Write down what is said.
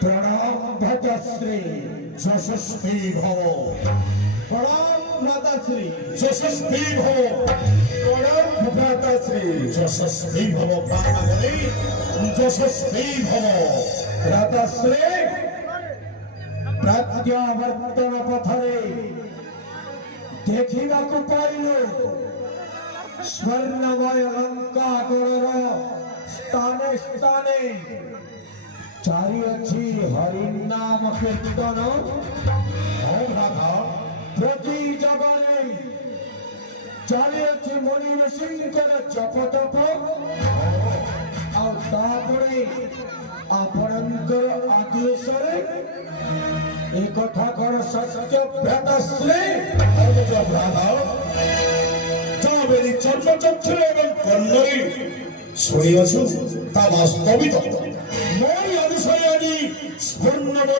प्रणाम भद्रश्री यशस्वी भव। प्रणाम भ्राताश्री यशस्वी भव। प्रणाम भ्राताश्री यशस्वी भव। प्राणागरी यशस्वी भव। भ्राताश्री प्रत्यावर्तन पथरे देखिबाकु पाइलु स्वर्णमय लंका गणर स्थाने स्थाने चारि अच्छी हरिनाम कीर्तन प्रति जगने चारि अच्छी मुनि ऋषिंकर जप तप आपणकर आदेश एक कथा कौन सत्य भ्राताश्री मेरी चर्मचक्षुर एवं कर्णरी शुणियाछु ता वास्तविक मोरी अनुसरणी स्फूर्ण